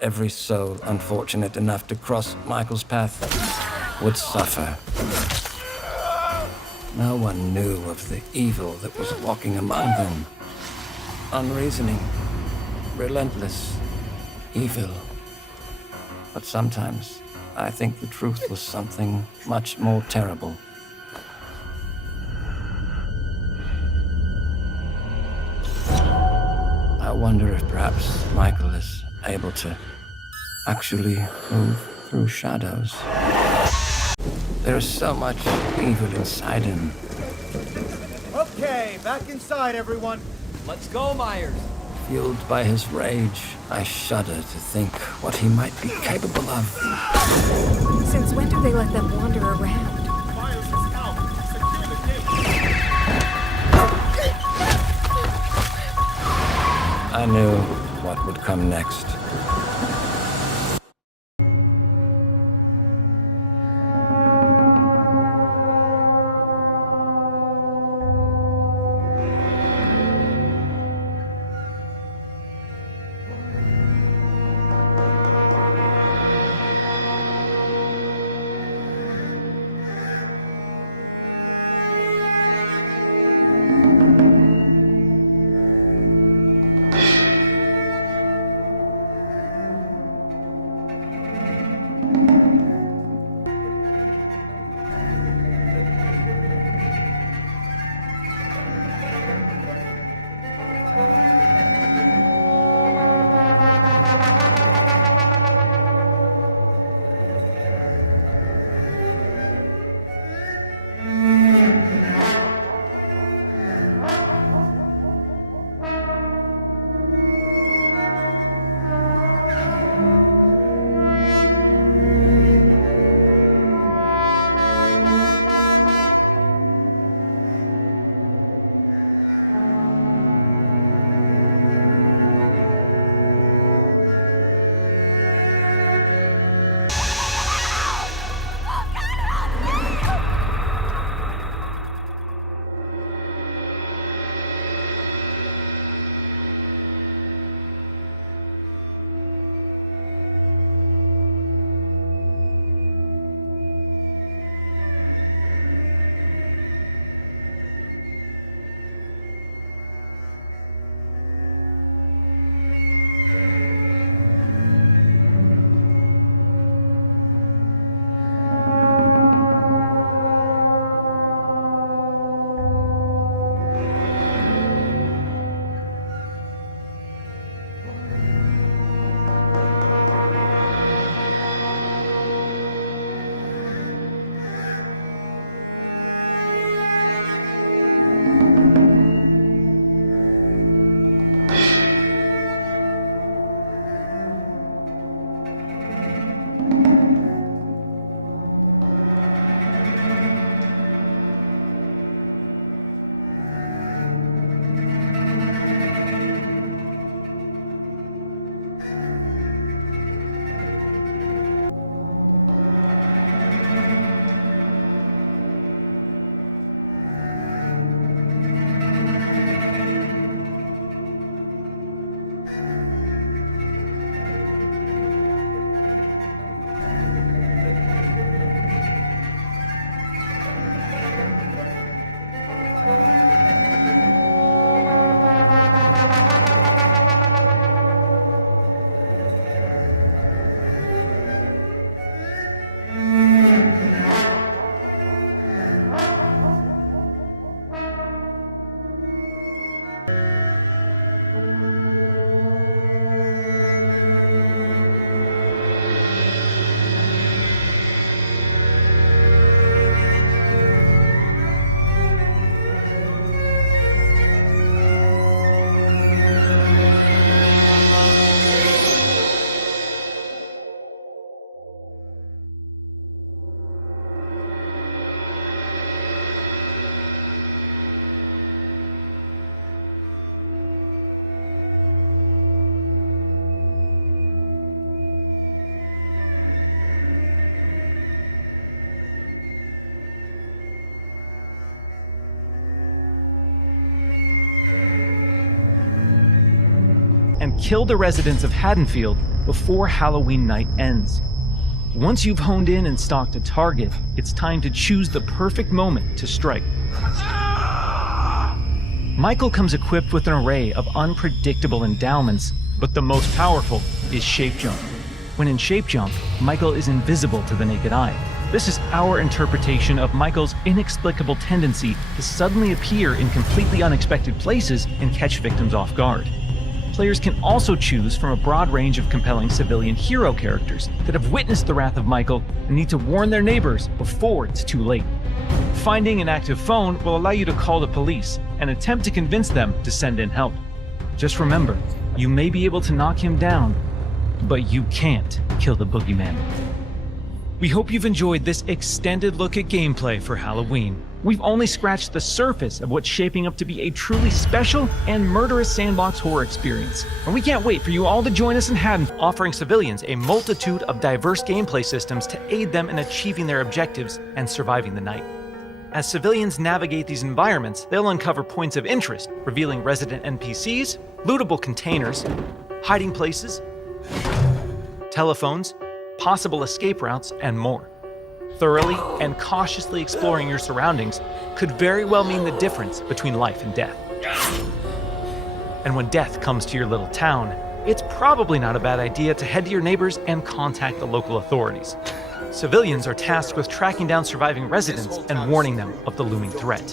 every soul unfortunate enough to cross Michael's path would suffer. No one knew of the evil that was walking among them. Unreasoning, relentless, evil. But sometimes, I think the truth was something much more terrible. I wonder if perhaps Michael is able to actually move through shadows. There is so much evil inside him. Okay, back inside, everyone. Let's go, Myers. Fueled by his rage, I shudder to think what he might be capable of. Since when do they let them wander around? Myers is out. Secure the gate. I knew what would come next. and kill the residents of Haddonfield before Halloween night ends. Once you've honed in and stalked a target, it's time to choose the perfect moment to strike. Michael comes equipped with an array of unpredictable endowments, but the most powerful is Shape Jump. When in Shape Jump, Michael is invisible to the naked eye. This is our interpretation of Michael's inexplicable tendency to suddenly appear in completely unexpected places and catch victims off guard. Players can also choose from a broad range of compelling civilian hero characters that have witnessed the wrath of Michael and need to warn their neighbors before it's too late. Finding an active phone will allow you to call the police and attempt to convince them to send in help. Just remember, you may be able to knock him down, but you can't kill the boogeyman. We hope you've enjoyed this extended look at gameplay for Halloween. We've only scratched the surface of what's shaping up to be a truly special and murderous sandbox horror experience. And we can't wait for you all to join us in Haddonfield, offering civilians a multitude of diverse gameplay systems to aid them in achieving their objectives and surviving the night. As civilians navigate these environments, they'll uncover points of interest, revealing resident NPCs, lootable containers, hiding places, telephones, possible escape routes, and more. Thoroughly and cautiously exploring your surroundings could very well mean the difference between life and death. And when death comes to your little town, it's probably not a bad idea to head to your neighbors and contact the local authorities. Civilians are tasked with tracking down surviving residents and warning them of the looming threat.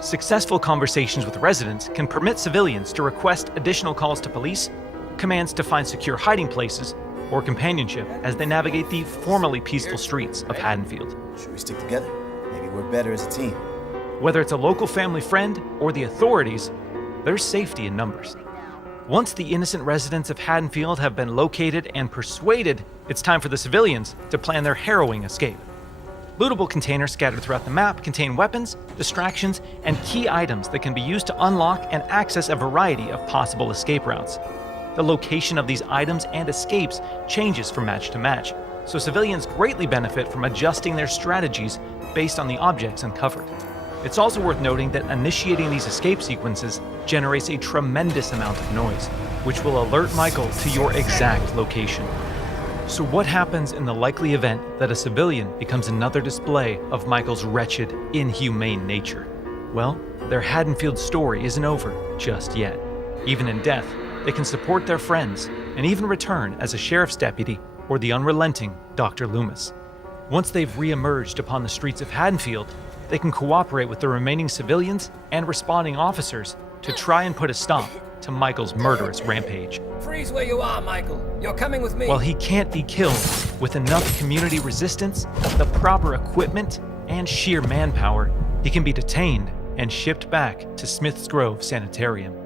Successful conversations with residents can permit civilians to request additional calls to police, commands to find secure hiding places, or companionship as they navigate the formerly peaceful streets of Haddonfield. Should we stick together? Maybe we're better as a team. Whether it's a local family friend or the authorities, there's safety in numbers. Once the innocent residents of Haddonfield have been located and persuaded, it's time for the civilians to plan their harrowing escape. Lootable containers scattered throughout the map contain weapons, distractions, and key items that can be used to unlock and access a variety of possible escape routes. The location of these items and escapes changes from match to match, so civilians greatly benefit from adjusting their strategies based on the objects uncovered. It's also worth noting that initiating these escape sequences generates a tremendous amount of noise, which will alert Michael to your exact location. So what happens in the likely event that a civilian becomes another display of Michael's wretched, inhumane nature? Well, their Haddonfield story isn't over just yet. Even in death, they can support their friends and even return as a sheriff's deputy or the unrelenting Dr. Loomis. Once they've re-emerged upon the streets of Haddonfield, they can cooperate with the remaining civilians and responding officers to try and put a stop to Michael's murderous rampage. Freeze where you are, Michael. You're coming with me. While he can't be killed, with enough community resistance, the proper equipment, and sheer manpower, he can be detained and shipped back to Smith's Grove Sanitarium.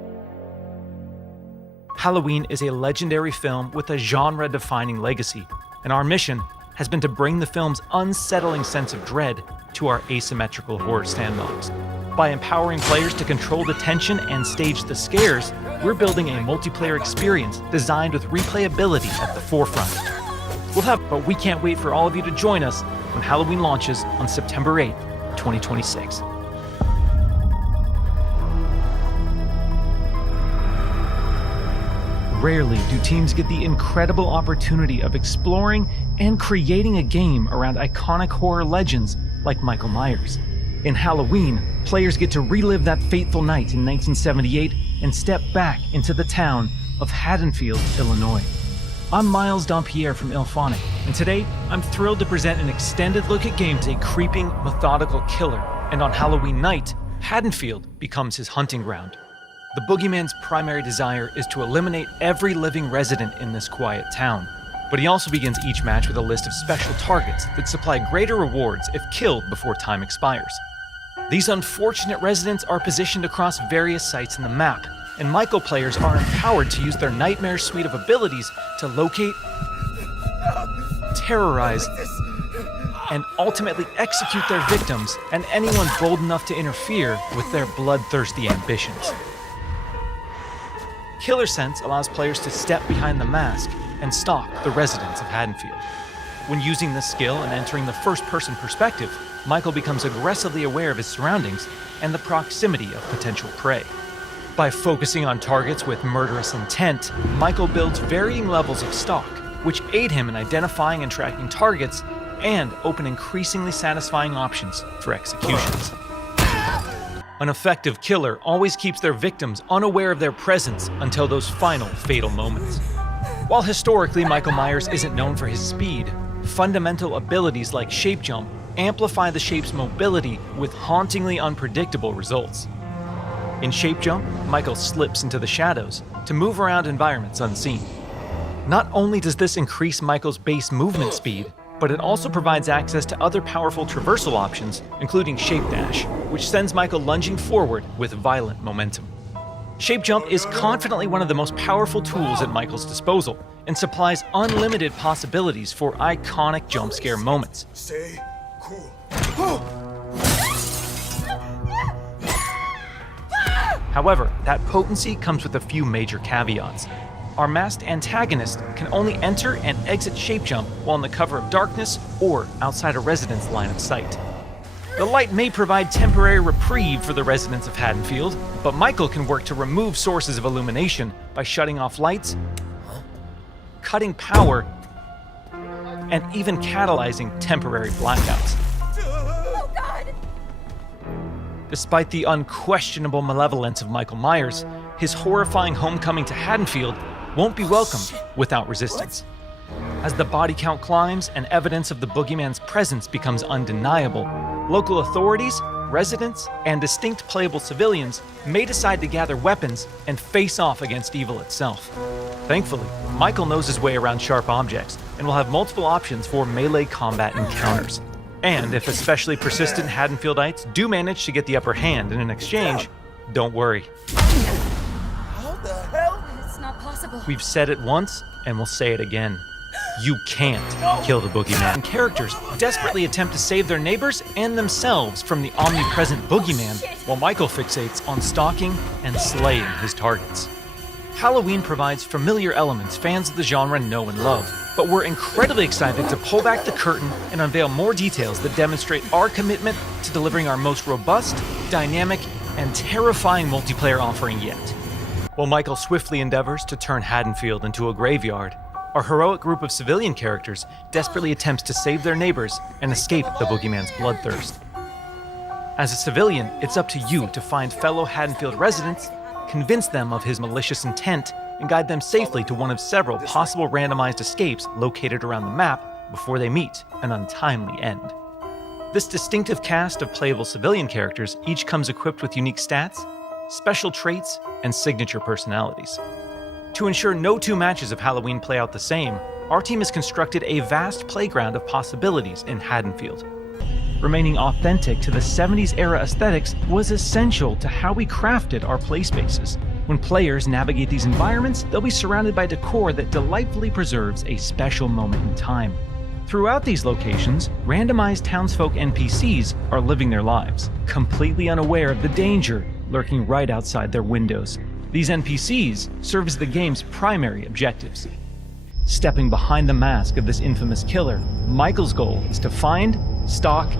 Halloween is a legendary film with a genre-defining legacy, and our mission has been to bring the film's unsettling sense of dread to our asymmetrical horror sandbox. By empowering players to control the tension and stage the scares, we're building a multiplayer experience designed with replayability at the forefront. But we can't wait for all of you to join us when Halloween launches on September 8th, 2026. Rarely do teams get the incredible opportunity of exploring and creating a game around iconic horror legends like Michael Myers. In Halloween, players get to relive that fateful night in 1978 and step back into the town of Haddonfield, Illinois. I'm Miles Dompierre from Ilphonic, and today I'm thrilled to present an extended look at games a creeping, methodical killer, and on Halloween night, Haddonfield becomes his hunting ground. The boogeyman's primary desire is to eliminate every living resident in this quiet town, but he also begins each match with a list of special targets that supply greater rewards if killed before time expires. These unfortunate residents are positioned across various sites in the map, and Michael players are empowered to use their nightmare suite of abilities to locate, terrorize, and ultimately execute their victims and anyone bold enough to interfere with their bloodthirsty ambitions. Killer Sense allows players to step behind the mask and stalk the residents of Haddonfield. When using this skill and entering the first-person perspective, Michael becomes aggressively aware of his surroundings and the proximity of potential prey. By focusing on targets with murderous intent, Michael builds varying levels of stalk, which aid him in identifying and tracking targets and open increasingly satisfying options for executions. An effective killer always keeps their victims unaware of their presence until those final fatal moments. While historically Michael Myers isn't known for his speed, fundamental abilities like shape jump amplify the shape's mobility with hauntingly unpredictable results. In shape jump, Michael slips into the shadows to move around environments unseen. Not only does this increase Michael's base movement speed, but it also provides access to other powerful traversal options, including shape dash, which sends Michael lunging forward with violent momentum. Shape jump is confidently one of the most powerful tools at Michael's disposal and supplies unlimited possibilities for iconic jump scare moments. Stay cool. However, that potency comes with a few major caveats. Our masked antagonist can only enter and exit shape jump while in the cover of darkness or outside a resident's line of sight. The light may provide temporary reprieve for the residents of Haddonfield, but Michael can work to remove sources of illumination by shutting off lights, cutting power, and even catalyzing temporary blackouts. Oh, God! Despite the unquestionable malevolence of Michael Myers, his horrifying homecoming to Haddonfield won't be welcomed without resistance. As the body count climbs and evidence of the boogeyman's presence becomes undeniable, local authorities, residents, and distinct playable civilians may decide to gather weapons and face off against evil itself. Thankfully, Michael knows his way around sharp objects and will have multiple options for melee combat encounters. And if especially persistent Haddonfieldites do manage to get the upper hand in an exchange, don't worry. How the hell? It's not possible. We've said it once, and we'll say it again. You can't kill the boogeyman. And characters desperately attempt to save their neighbors and themselves from the omnipresent boogeyman, while Michael fixates on stalking and slaying his targets. Halloween provides familiar elements fans of the genre know and love, but we're incredibly excited to pull back the curtain and unveil more details that demonstrate our commitment to delivering our most robust, dynamic, and terrifying multiplayer offering yet. While Michael swiftly endeavors to turn Haddonfield into a graveyard, our heroic group of civilian characters desperately attempts to save their neighbors and escape the boogeyman's bloodthirst. As a civilian, it's up to you to find fellow Haddonfield residents, convince them of his malicious intent, and guide them safely to one of several possible randomized escapes located around the map before they meet an untimely end. This distinctive cast of playable civilian characters each comes equipped with unique stats, special traits, and signature personalities. To ensure no two matches of Halloween play out the same, our team has constructed a vast playground of possibilities in Haddonfield. Remaining authentic to the 70s era aesthetics was essential to how we crafted our play spaces. When players navigate these environments, they'll be surrounded by decor that delightfully preserves a special moment in time. Throughout these locations, randomized townsfolk NPCs are living their lives, completely unaware of the danger lurking right outside their windows. These NPCs serve as the game's primary objectives. Stepping behind the mask of this infamous killer, Michael's goal is to find, stalk,